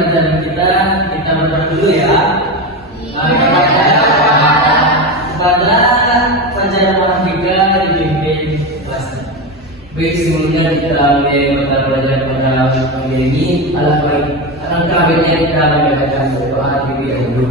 pelajaran kita berdoa dulu ya. Kepada Fajar Mahardika dipimpin kelasnya. Baik, semoga kita bakal belajar pada pagi ini. Alangkah baiknya kita membacakan doa terlebih dahulu.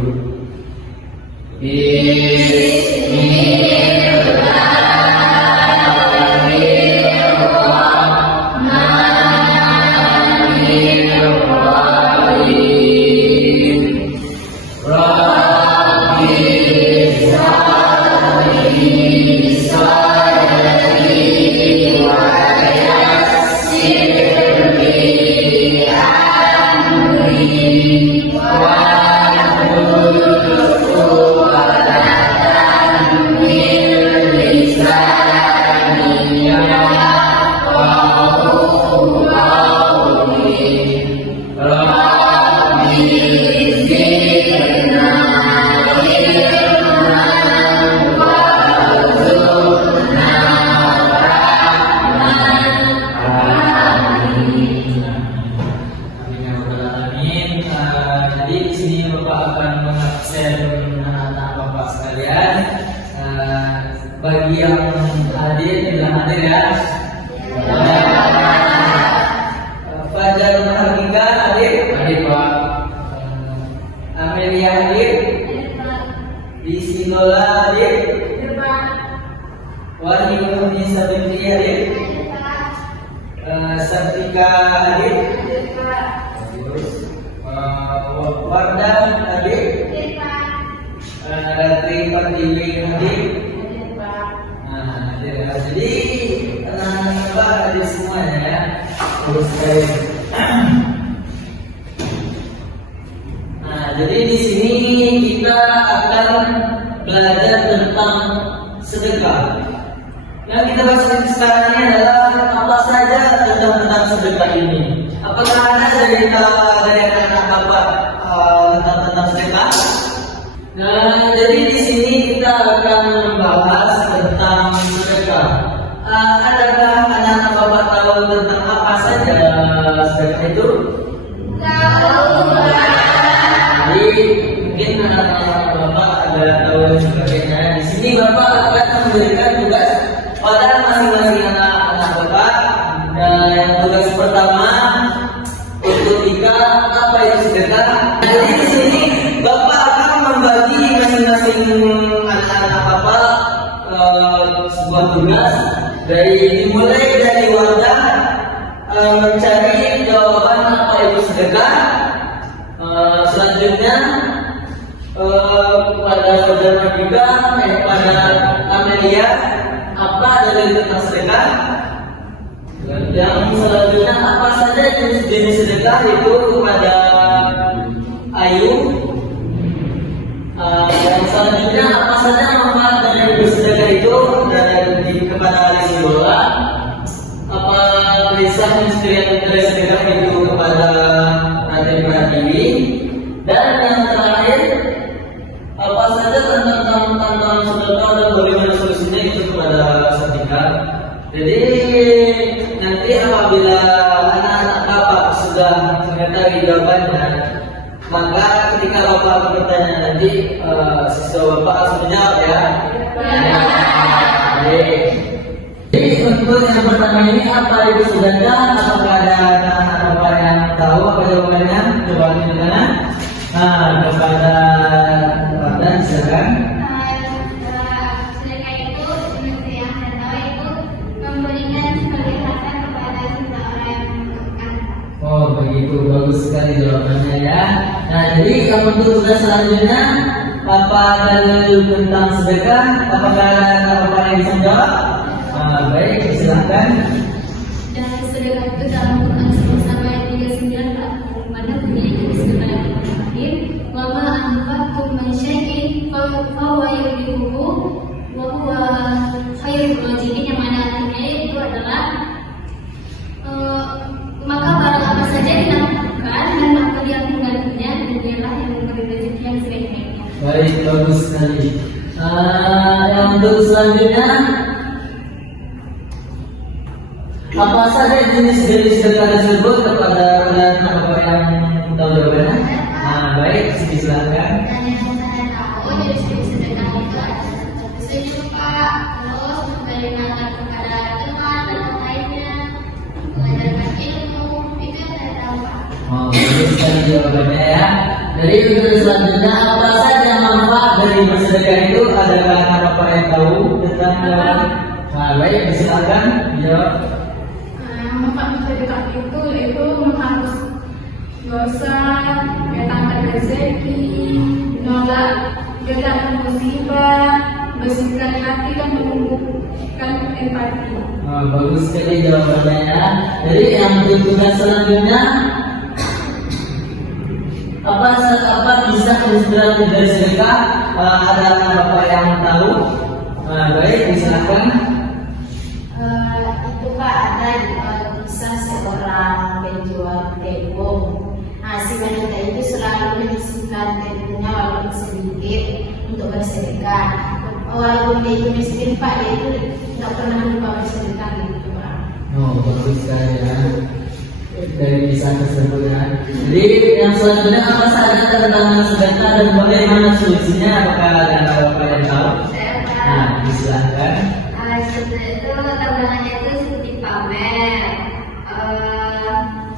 Bagi yang hadir, bilang hadir ya. Fajar Mahardika hadir? Hadir Pak. Amelia hadir? Disinola hadir? Hadir Pak. Wahyu Nisabintri hadir? Sartika hadir? Hadir Pak. Wardah hadir? Hadir Pak. Ratri Pertiwi hadir? Jadi anak-anak hadir semuanya ya. Terus jadi di sini kita akan belajar tentang sedekah. Yang kita bahas sekarang ini adalah apa saja tentang sedekah ini. Apakah ada dari anak-anak Bapak tentang sedekah? Nah, jadi di sini kita akan membahas tentang sedekah. Adakah anak-anak Bapak tahu tentang apa saja sedekah itu? Tahu. Jadi mungkin anak-anak Bapak ada tahu dan sebagainya. Di sini Bapak akan memberikan tugas pada masing-masing anak-anak Bapak. Yang tugas pertama untuk tiga apa itu sedekah. Jadi di sini Bapak akan membagi masing-masing anak-anak Bapak sebuah tugas dimulai dari Wardah mencari jawaban apa itu sedekah. Selanjutnya pada Fajar Mahardika pada Amelia apa dari tentang sedekah. Yang selanjutnya apa saja jenis sedekah itu kepada Ayu. Yang selanjutnya apa saja manfaat dari bersedekah itu kepada Riziola. Apa kisah misteri dari sedekah itu kepada Ratri Pertiwi. Dan yang terakhir apa saja tentang sedekah dan bagaimana solusinya itu kepada Sartika. Jadi nanti apabila anak-anak Bapak sudah mengetahui jawabannya, maka ketika Bapak bertanya nanti siswa Bapak harus menjawab ya. Jadi untuk yang pertama ini apa itu sedekah? Apakah ada anak-anak Bapak yang tahu apa jawabannya? Jawabannya di mana? Kepada Wardah silakan. Sedekah itu seperti yang saya tahu itu memberikan kelihatan kepada seseorang yang membutuhkan. Oh begitu, bagus sekali jawabannya ya. Nah jadi untuk tugas selanjutnya apa dalil tentang sedekah? Apakah ada Bapak yang bisa menjawab? Baik, silakan. Dan sedekah itu dalam Quran sama ayat 39 Pak, mana bunyinya Bismillahirrahmanirrahim. Wa ma anfaqtum min syai'in fa huwa yukhlifuhu wa huwa khairur raziqin, yang mana artinya itu adalah maka barang apa saja dilakukan dan apa yang menggantinya, dan dialah yang memberi rezeki yang sebaik-baiknya. Baik, bagus sekali. Yang untuk selanjutnya apa saja jenis sedekah tersebut kepada anak Bapak yang Tahu jawabannya? Nah, baik, silakan. Dan yang saya tahu dari segi sedekah itu ada misalnya Pak, terus memberi makan kepada teman dan lainnya, mengajarkan ilmu, itu yang saya tahu Pak. Oh, bagus sekali jawabannya ya. Jadi untuk selanjutnya apa saja manfaat dari bersedekah itu? Adakah Bapak yang tahu tentang jawaban? Nah, baik, silakan dijawab. Manfaat sedekah itu yaitu menghapus dosa, mendatangkan rezeki, menolak segala musibah, bersihkan hati dan menumbuhkan empati. Oh, bagus sekali jawabannya ya. Jadi yang tugas selanjutnya apa kisah inspirasi dari sedekah? Ada Bapak yang tahu? Baik, silakan. Itu Pak ada kisah seorang penjual tepung. Nah, si wanita itu selalu menyisihkan tepungnya walaupun sedikit untuk bersedekah. Walaupun dia itu miskin Pak, dia itu tidak pernah lupa bersedekah gitu Pak. Oh, bagus sekali ya. Dari kisah tersebut ya. Jadi yang selanjutnya apa saja tentang sedekah dan bagaimana solusinya? Apakah ada Bapak yang tahu? Nah, silakan. Sedekah itu tambahannya itu seperti pamer.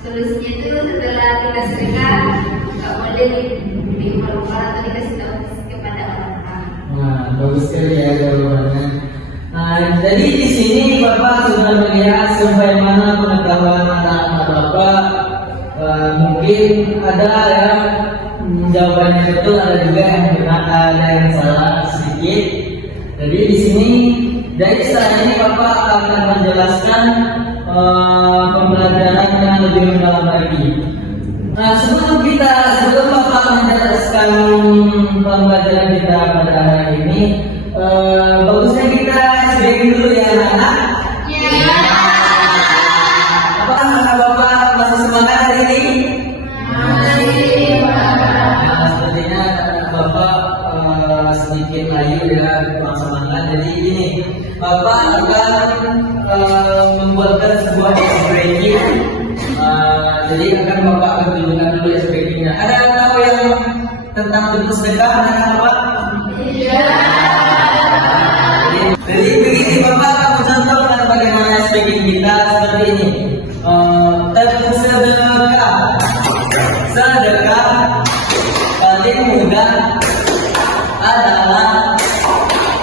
Solusinya itu setelah kita sedekah nggak boleh diubah-ubah atau dikasih tahu kepada orang. Nah, bagus sekali ya jawabannya. Nah, jadi di sini Bapak sudah melihat sampai mana pengetahuan anak-anak Bapak. Mungkin ada yang jawabannya betul, ada juga yang benar, ada yang salah sedikit. Jadi di sini dari setelah ini Bapak akan menjelaskan pembelajaran yang lebih mendalam lagi. Nah, sebelum Bapak menjelaskan pembelajaran kita pada hari ini, bagusnya kita SBK dulu ya anak-anak. Ya. Apakah anak Bapak masih semangat hari ini? Nah, sepertinya anak Bapak sedikit layu ya, kurang semangat. Jadi ini Bapak akan membuatkan sebuah spreadsheet. Jadi akan Bapak tunjukkan dulu spreadsheetnya. Ada yang tahu yang tentang bentuk sedekah anak Bapak? Iya. Jadi begini Bapak akan mencontohkan bagaimana spreadsheet kita seperti ini. Tentang sedekah paling mudah adalah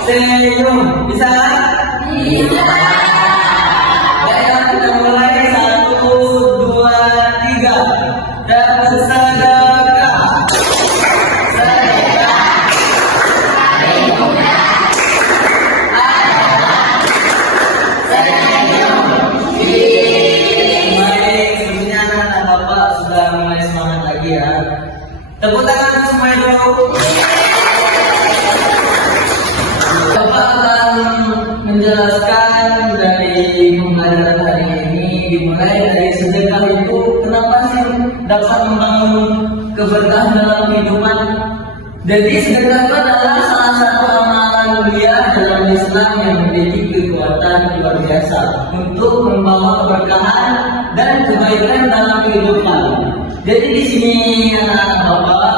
senyum. Bisa? Bisa. Baiklah, kita mulai 1, 2, 3. Dan bersedekah. Sedekah paling mudah adalah senyum. Baik, sebenarnya anak Bapak sudah mulai semangat lagi ya. Tepuk tangan semuanya dulu. Bapak akan menjelaskan dari pembelajaran hari ini, dimulai dari sedekah itu kenapa sih dapat membangun keberkahan dalam kehidupan. Jadi sedekah itu adalah salah satu amalan mulia dalam Islam yang memiliki kekuatan luar biasa untuk membawa keberkahan dan kebaikan dalam kehidupan. Jadi di sini anak Bapak,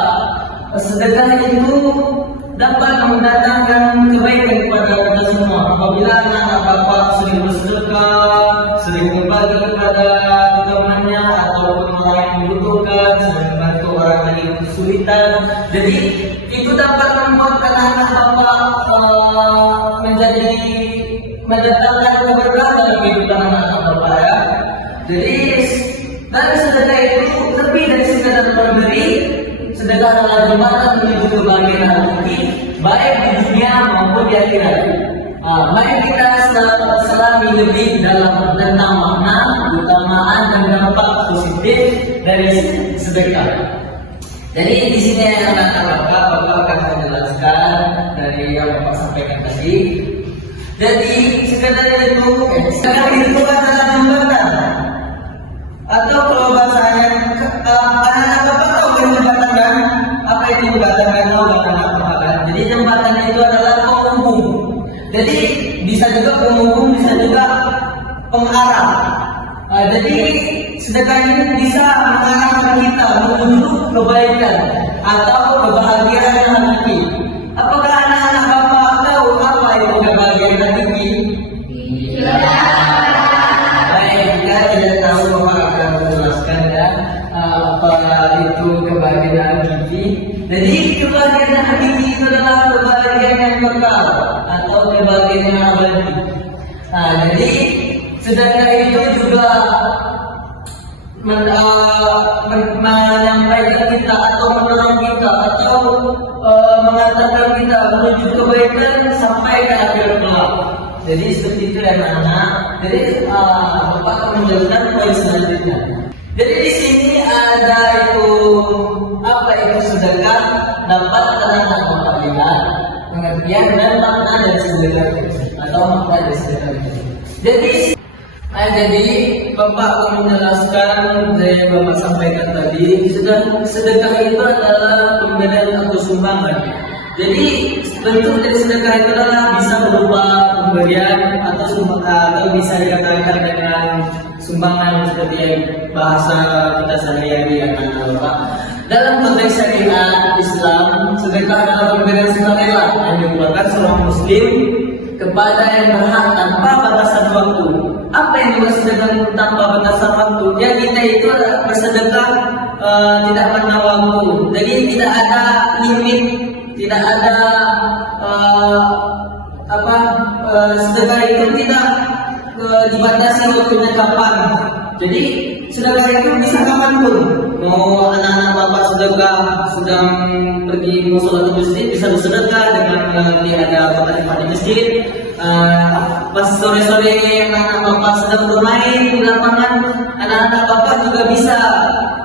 sedekah itu dapat mendatangkan kebaikan kepada kita semua. Apabila anak Bapak sering bersedekah, sering berbagi kepada temannya atau orang yang membutuhkan, sering membantu orang yang lagi kesulitan, jadi itu dapat membuatkan anak Bapak mendatangkan keberkahan dalam kehidupan anak Bapak ya. Jadi dari sedekah itu lebih dari sekadar memberi. Sedekah adalah jembatan menuju kebahagiaan hakiki, baik di dunia maupun di akhirat. Mari kita selami lebih dalam tentang makna, keutamaan dan dampak positif dari sedekah. Jadi di sini anak Bapak akan menjelaskan dari yang Bapak sampaikan tadi. Jadi sekadar itu adalah jembatan. Atau kalau bahasanya anak Bapak tahu jembatan kan? Apa itu jembatan kan? Tahu anak Bapak kan? Jadi jembatan itu adalah penghubung. Jadi bisa juga penghubung, bisa juga pengarah. Jadi sedekah ini bisa mengarahkan kita menuju kebaikan atau kebahagiaan yang hakiki. Apakah anak-anak Bapak tahu apa itu kebahagiaan hakiki? Baik, jika tidak tahu Bapak akan menjelaskan ya apa itu kebahagiaan hakiki. Jadi kebahagiaan hakiki itu adalah kebahagiaan yang kekal atau kebahagiaan yang abadi. Nah, jadi sedekah itu juga menyampaikan kita atau menolong kita atau mengantarkan kita menuju kebaikan sampai ke akhir kelak. Jadi seperti itu ya anak-anak. Jadi Bapak akan menjelaskan poin selanjutnya. Jadi di sini ada itu apa itu sedekah, dapat anak-anak Bapak lihat pengertian dan makna dari sedekah atau makna dari sedekah itu. Jadi Bapak akan menjelaskan yang Bapak sampaikan tadi. Sedekah itu adalah pemberian atau sumbangan. Jadi bentuk dari sedekah itu adalah bisa berupa pemberian atau bisa dikatakan dengan sumbangan seperti yang bahasa kita sehari-hari ya kan Bapak. Dalam konteks syariat Islam, sedekah adalah pemberian sukarela yang dikeluarkan seorang Muslim kepada yang berhak tanpa batasan waktu. Apa yang dimaksud sedekah tanpa batasan waktu? Ya kita itu bersedekah tidak pernah waktu. Jadi tidak ada limit, tidak ada sedekah itu tidak dibatasi waktunya kapan. Jadi sedekah itu bisa kapanpun. Mau anak-anak Bapak sedekah sedang pergi mau sholat di masjid bisa bersedekah dengan ada tempat di masjid. Pas sore-sore anak-anak Bapak sedang bermain di lapangan, anak-anak Bapak juga bisa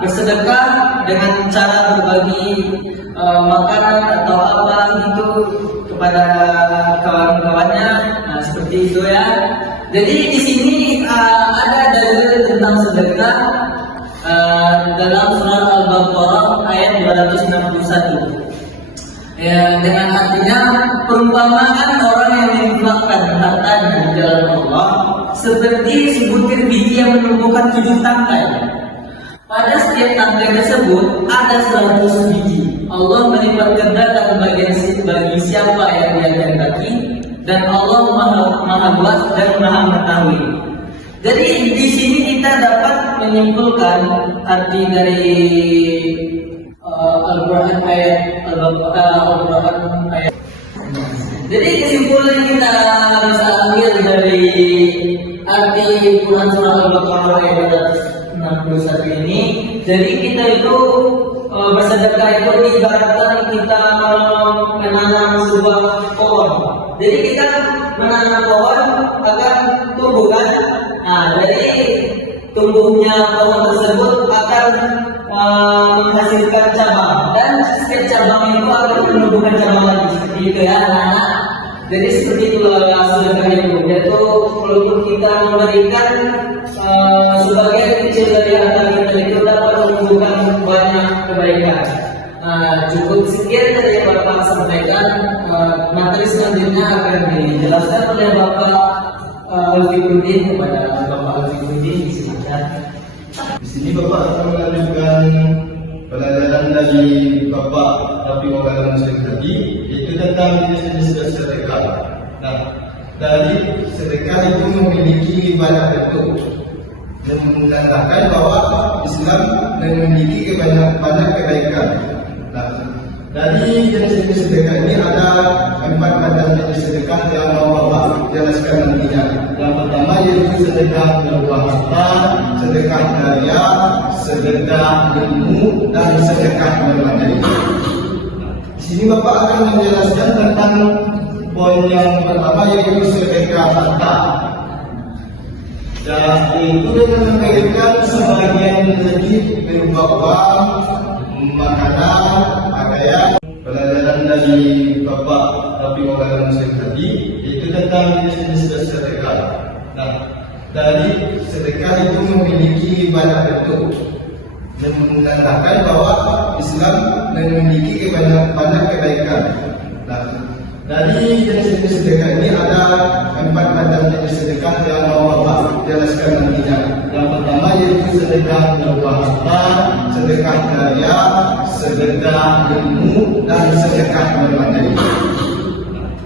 bersedekah dengan cara berbagi makanan atau apa gitu kepada kawan-kawannya. Nah, seperti itu ya. Jadi di sini ada dalil tentang sedekah dalam surah Al-Baqarah ayat 261. Ya, dengan artinya perumpamaan orang yang menginfakkan hartanya di jalan Allah seperti sebutir biji yang menumbuhkan 7 tangkai. Pada setiap tangkai tersebut ada 100 biji. Allah melipat gandakan bagi siapa yang dia kehendaki, dan Allah maha luas dan maha mengetahui. Jadi di sini kita dapat menyimpulkan arti dari Al-Quran ayat Al-Quran ayat. Jadi kesimpulan yang kita bisa ambil dari arti Quran surah Al-Baqarah ayat 61 ini, jadi kita itu bersedekah itu diibaratkan kita menanam sebuah pohon. Jadi kita menanam pohon akan tumbuh kan? Nah, dari tumbuhnya pohon tersebut akan menghasilkan cabang, dan setiap cabang itu akan menumbuhkan cabang lagi seperti itu ya anak-anak. Jadi seperti itulah sedekah itu, yaitu walaupun kita memberikan sebagian kecil dari harta kita itu dapat menumbuhkan banyak kebaikan. Cukup sekian dari yang Bapak sampaikan. Materi selanjutnya akan dijelaskan oleh Bapak Al-Fiqruddin kepada Bapak Al-Fiqruddin. Silakan. Di sini Bapak akan melanjutkan pelajaran dari Bapak Rafi Wakalan Muslim tadi, yaitu tentang jenis-jenis sedekah. Nah, dari sedekah itu memiliki banyak bentuk, dan menandakan bahwa Islam memiliki banyak kebaikan. Nah, dari jenis-jenis sedekah ini ada 4 macam jenis sedekah yang mau Bapak jelaskan nantinya. Yang pertama yaitu sedekah berupa harta, sedekah jariah, sedekah ilmu, dan sedekah bermateri. Di sini Bapak akan menjelaskan tentang poin yang pertama yaitu sedekah harta. Dan itu dengan memberikan sebagian rezeki berupa uang, makanan, pakaian. Pelajaran dari Bapak Rafi Wakalan Muslim tadi itu tentang jenis-jenis sedekah. Nah, dari sedekah itu memiliki banyak bentuk, dan menandakan bahwa Islam memiliki banyak kebaikan. Nah, Dari jenis-jenis sedekah ini ada 4 macam jenis sedekah yang mau Bapak jelaskan nantinya. Yang pertama yaitu sedekah berupa harta, sedekah karya, sedekah ilmu, dan sedekah bermateri.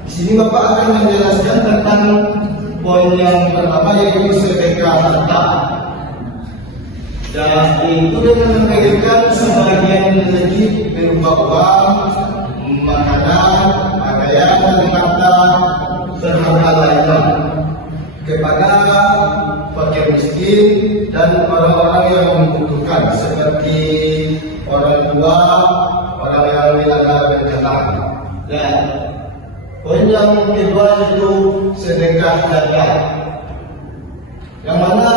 Di sini Bapak akan menjelaskan tentang poin yang pertama yaitu sedekah harta. Dan itu dengan memberikan sebagian rezeki berupa uang, makanan, pakaian, dan harta serta lainnya kepada fakir miskin dan orang-orang yang membutuhkan seperti orang tua, orang yang dilanda bencana. Dan poin yang kedua itu sedekah jariah. Yang mana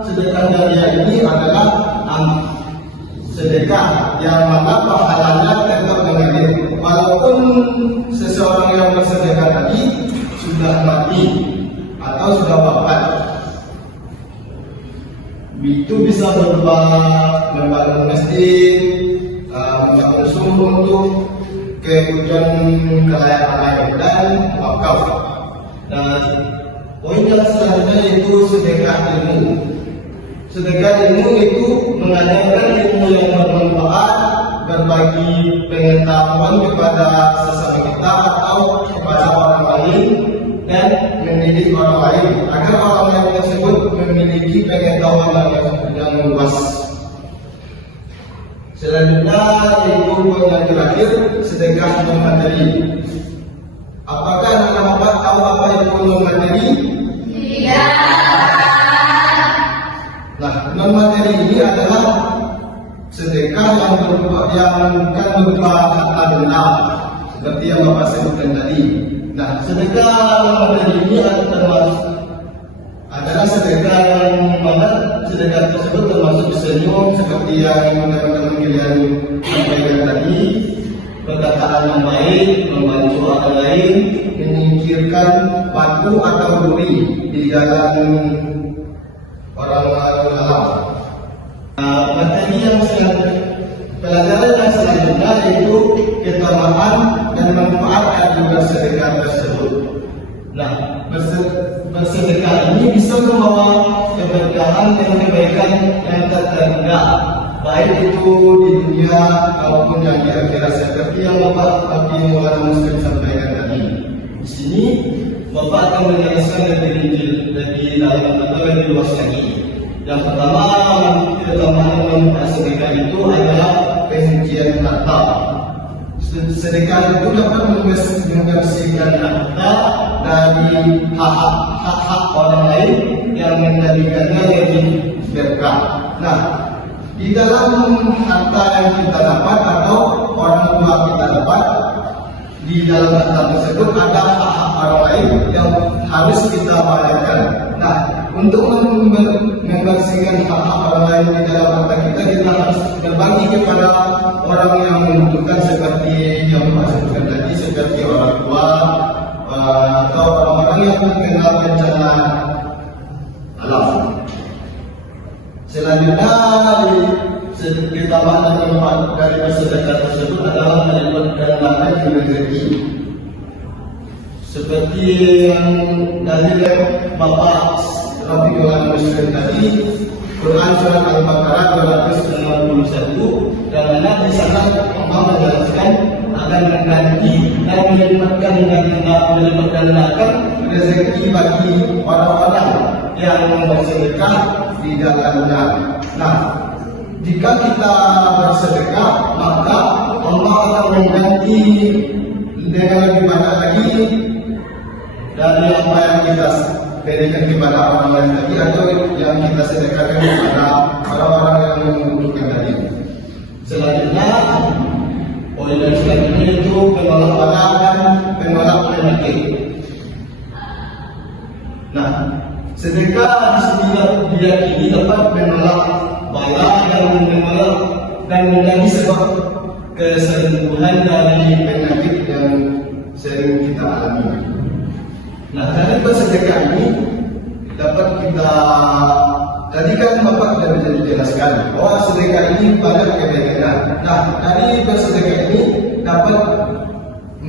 sedekah jariah ini adalah sedekah yang mana pahalanya tetap mengalir walaupun seseorang yang bersedekah tadi sudah mati atau sudah wafat. Itu bisa berupa membangun masjid, membangun sumur untuk kebutuhan kelayakan air dan wakaf. Dan poin yang selanjutnya yaitu sedekah ilmu. Sedekah ilmu itu mengadakan ilmu yang bermanfaat, berbagi pengetahuan kepada sesama kita atau kepada orang lain dan mendidik orang lain agar orang yang tersebut memiliki pengetahuan yang luas. Selanjutnya yaitu poin yang terakhir, sedekah non materi. Apakah anak-anak tahu apa itu non materi? Nah, non materi ini adalah sedekah yang bukan berupa harta benda seperti yang Bapak sebutkan tadi. Nah, sedekah non materi ini adalah sedekah yang mana sedekah tersebut termasuk senyum seperti yang teman-teman kalian sampaikan tadi, perkataan yang baik, membantu orang lain, menyingkirkan batu atau duri di jalan orang alam. Materi yang selanjutnya, pelajaran yang selanjutnya yaitu keutamaan dan manfaat dari bersedekah tersebut. Nah, bersedekah ini bisa membawa keberkahan dan kebaikan yang tak terhingga, baik itu di dunia maupun yang di akhirat seperti yang Bapak Abi Maulana Muslim sampaikan tadi. Di sini Bapak akan menjelaskan lebih dalam atau lebih luas lagi. Yang pertama, keutamaan manfaat sedekah itu adalah pensucian harta. Sedekah itu dapat membersihkan harta dari hak-hak orang lain yang menjadikannya lebih berkah. Nah, di dalam harta yang kita dapat atau orang tua kita dapat, di dalam harta tersebut ada hak-hak orang lain yang harus kita bayarkan. Nah, untuk membersihkan hak-hak orang lain di dalam harta kita harus berbagi kepada orang yang membutuhkan seperti yang disebutkan tadi, seperti orang tua atau orang-orang yang terkena bencana alam. Selanjutnya, keutamaan dan manfaat dari bersedekah tersebut adalah melibatkan rezeki. Seperti yang dari Bapak Rabi Maulana Muslim tadi, Quran surat Al-Baqarah 261, dan mana di sana Allah menjelaskan akan mengganti dan melibatkan rezeki bagi orang-orang yang bersedekah di dalamnya. Nah, jika kita bersedekah, maka Allah akan mengganti dengan lebih banyak lagi dari apa yang kita berikan kepada orang lain tadi atau yang kita sedekahkan kepada orang-orang yang membutuhkan tadi. Selanjutnya, poin yang selanjutnya itu penolak bala dan penolak penyakit. Nah, sedekah di sini diyakini dapat menolak bala dan menjadi sebab kesembuhan dari penyakit yang sering kita alami. Nah, dari bersedekah ini dapat kita, tadi kan Bapak sudah dijelaskan bahwa sedekah ini banyak kebaikan. Nah, dari bersedekah ini dapat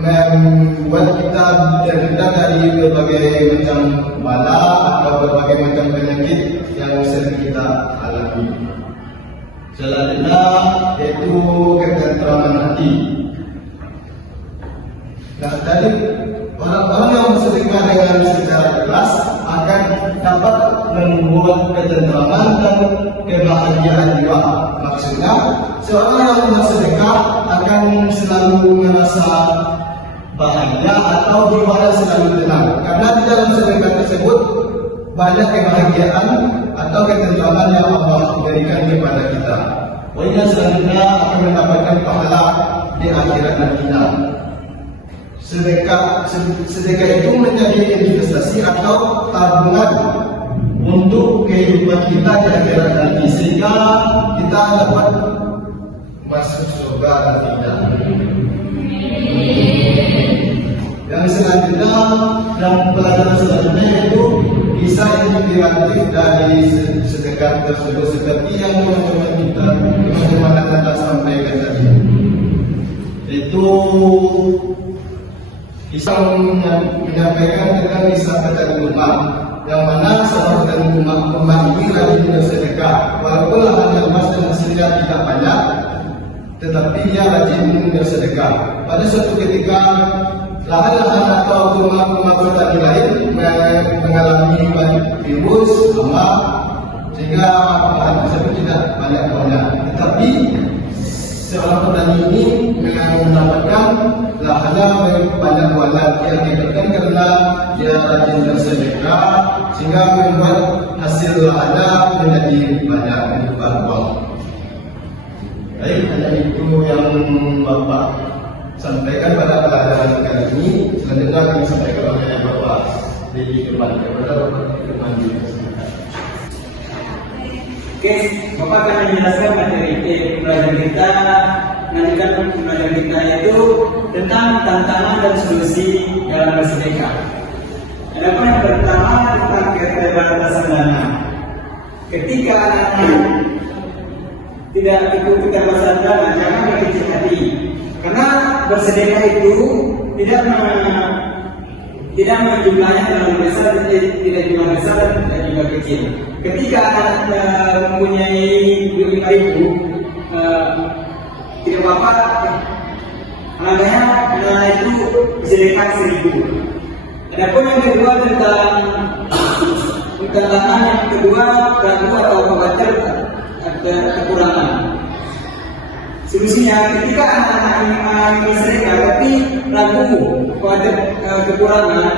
membuat kita terhindar dari berbagai macam bala atau berbagai macam penyakit yang sering kita alami. Selanjutnya yaitu ketentraman hati. Nah, dari orang-orang yang bersedekah dengan secara ikhlas akan dapat membuat ketentraman dan kebahagiaan jiwa. Maksudnya, seorang yang bersedekah akan selalu merasa bahagia atau jiwanya selalu tenang. Karena di dalam sedekah tersebut banyak kebahagiaan atau ketentraman yang Allah berikan kepada kita. Poinnya selanjutnya akan mendapatkan pahala di akhirat nantinya. Sedekah itu menjadi investasi atau tabungan untuk kehidupan kita di akhirat nanti, sehingga kita dapat masuk surga nantinya. Yang selanjutnya, yang pelajaran selanjutnya yaitu kisah inspiratif dari sedekah tersebut, seperti yang teman-teman kita sampaikan tadi. Itu kisah menyampaikan tentang kisah petani rumah, yang mana seorang petani rumah ini rajin bersedekah, walaupun lahan luas dan hasilnya tidak banyak, tetapi dia rajin bersedekah. Pada suatu ketika lahan-lahan atau rumah-rumah petani lain mengalami virus, hama, sehingga lahan tersebut tidak banyak. Tetapi seorang petani ini mendapatkan lahannya banyak warna, yang diberikan karena dia rajin bersedekah, sehingga membuat hasil lahannya menjadi banyak, berlimpah ruah. Baik, hanya itu yang Bapak sampaikan pada pelajaran kali ini. Selanjutnya akan disampaikan oleh Bapak Dedi Firman. Kepada Bapak Firman dipersilakan. Oke, Bapak akan menjelaskan materi pelajaran kita. Nanti kan pelajaran kita itu tentang tantangan dan solusi dalam bersedekah. Adapun yang pertama tentang keterbatasan dana. Ketika anak-anak tidak ikut keterbatasan dana, jangan berkecil hati. Karena bersedekah itu tidak jumlahnya terlalu besar, tidak jumlah besar dan tidak jumlah kecil. Ketika anak mempunyai 5.000, tidak apa-apa, anaknya itu bersedekah 1.000. Adapun yang kedua tentang tantangan yang kedua, ragu atau khawatir kekurangan. Solusinya, ketika anak-anak ingin bersedekah tapi ragu pada kekurangan,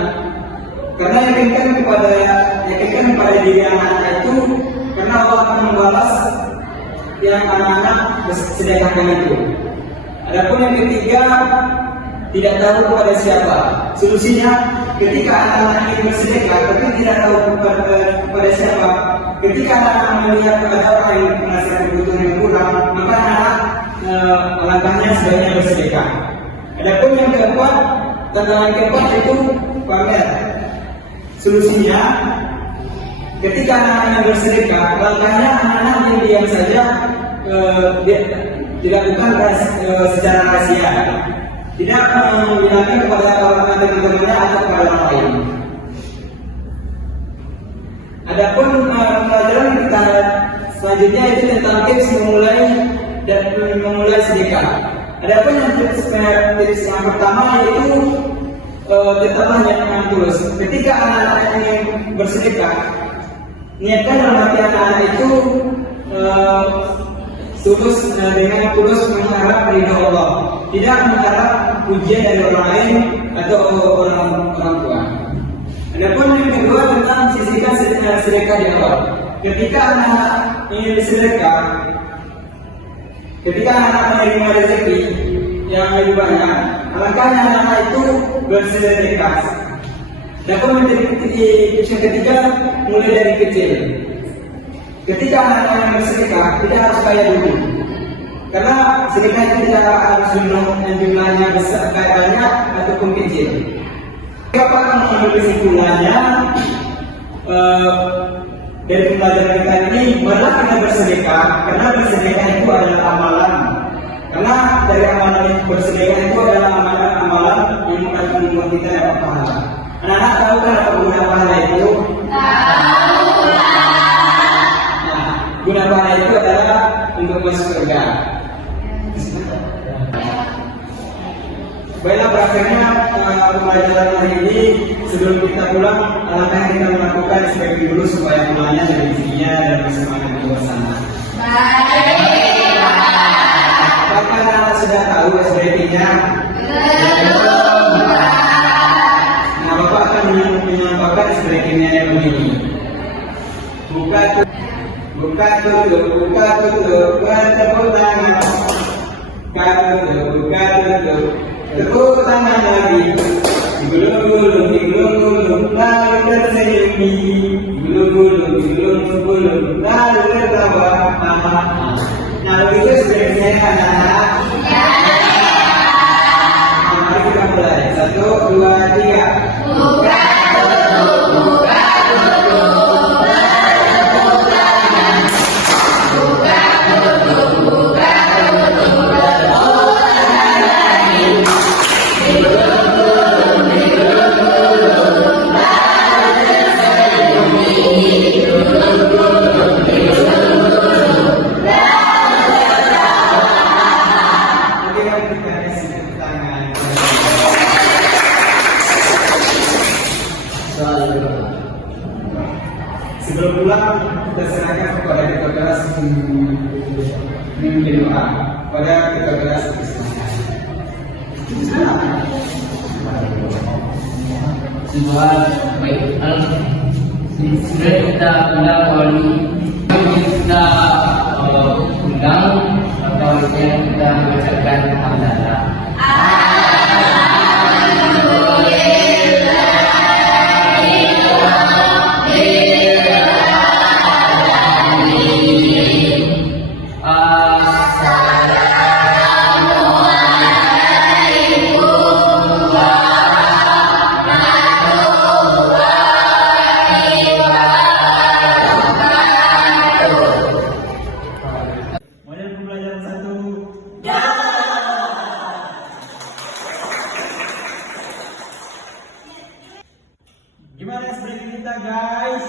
karena yakinkan kepada diri anak-anak itu, karena Allah akan membalas yang anak-anak bersedekahkan itu. Adapun yang ketiga, tidak tahu kepada siapa. Solusinya, ketika anak-anak ingin bersedekah tapi tidak tahu kepada siapa, ketika anak-anak melihat ada orang yang merasa kebutuhan yang kurang, maka anak langkahnya sebaiknya bersedekah. Adapun yang keempat, tantangan keempat itu pamer. Solusinya, ketika anak-anak bersedekah, langkahnya anak-anak diam saja, dilakukan secara rahasia, tidak membilangkan kepada orang teman-temannya atau kepada orang lain. Adapun pelajaran kita selanjutnya itu tentang tips memulai sedekah. Adapun yang tips yang pertama yaitu tetaplah niatkan tulus. Ketika anak-anak ingin bersedekah, niatkan dalam hati anak-anak itu tulus dengan tulus mengharap ridha Allah, tidak mengharap pujian dari orang lain atau orang tua. Adapun yang kedua tentang sisihkan sedekah di awal. Ketika anak ingin bersedekah, ketika anak menerima rezeki yang lebih banyak, alangkahnya anak itu bersedekah. Adapun yang ketiga, mulai dari kecil. Ketika anak-anak bersedekah, tidak harus kaya dulu, karena sedekah itu tidak harus jumlahnya besar, banyak ataupun kecil. Kapan mengambil kesimpulannya dari pembelajaran kita ini, malah kita bersedekah, karena bersedekah itu adalah amalan. Karena dari amalan bersedekah itu adalah amalan kita dapat pahala. Anak-anak tahu kan apa guna pahala itu? Nah, guna pahala itu adalah untuk masuk surga. Baiklah, prakteknya pembelajaran hari ini. Sebelum kita pulang, apa yang kita lakukan sebagai dulu supaya pulangnya lebih tingginya dan bersemangat di luar sana. Apakah anak sudah tahu SBT-nya? Nah, Bapak akan menyampaikan SBT-nya yang begini. Buka tutup, tepuk tangan. Buka tutup, tepuk tangan lagi. Digulung-gulung, lalu tersenyum. Digulung-gulung, lalu tertawa. Nah, begitu sebenarnya anak-anak. Mari kita mulai. 1, 2, 3. Buka tutup. Sebelum pulang, kita serahkan kepada kita keras memimpin doa pada kita keras Sebuah baik sudah kita undang wali, kita undang atau kita mengucapkan hamdalah. Mulai pembelajaran 1. Gimana SBT kita, guys?